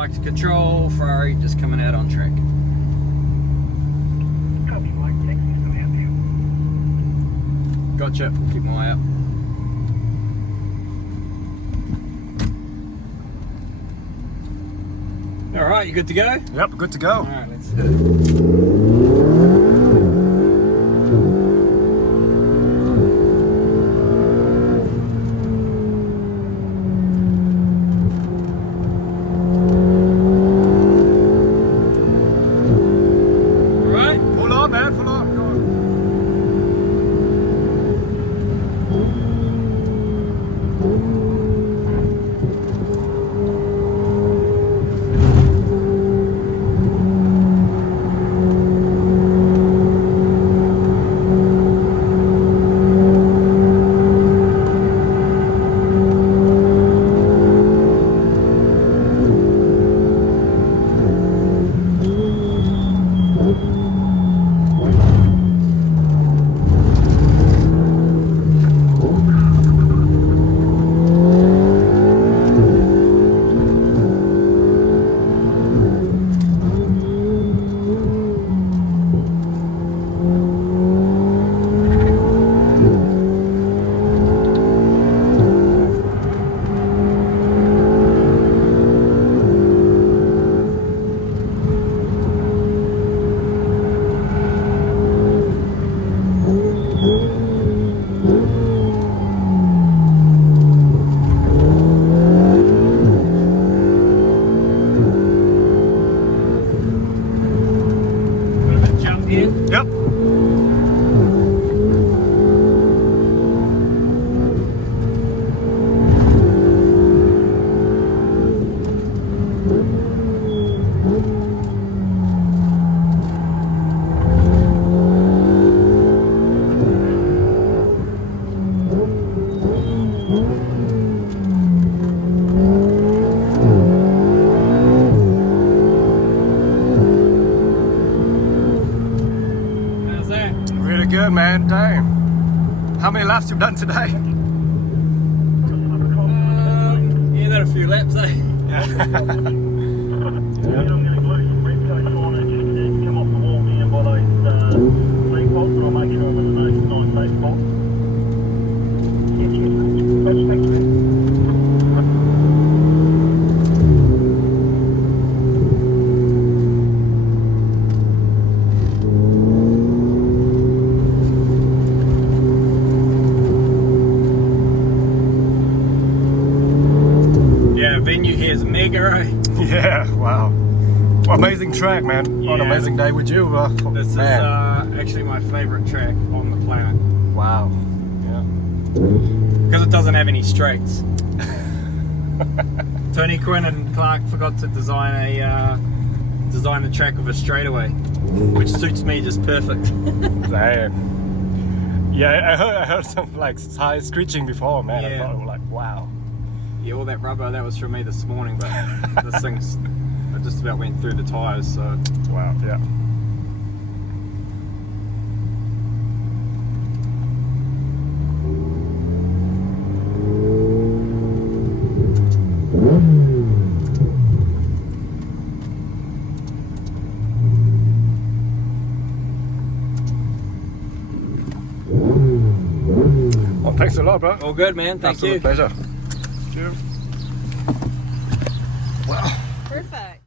Mike to control, Ferrari just coming out on track. Copy, Mike. Taxi's still out there. Gotcha, keep my eye out. Alright, you good to go? Yep, good to go. Alright, let's do it. Full on, man, full on. Go on. Jump in. Yep. How's that? Really good, man. Damn. How many laps you've done today? Yeah, that a few laps, eh? Yeah. I'm going to glue some red tape on it just to come off the wall here by those lead bolts, but I'll make sure I'm in those nice tape bolts. Yes, yes, thank you. Yeah, venue here is mega, eh? Yeah, wow. What amazing track, man. What an Yeah. amazing day with you. This is man. actually my favourite track on the planet. Wow. Yeah. Because it doesn't have any straights. Tony Quinn and Clark forgot to design the track with a straightaway, which suits me just perfect. Damn. Yeah, I heard some like tire screeching before, man. Yeah. I thought, like, wow. Yeah, all that rubber, that was from me this morning, but this thing's, I just about went through the tyres, so. Wow, yeah. Well, thanks a lot, bro. All good, man, thank Absolute you. pleasure. Cheers. Wow. Perfect.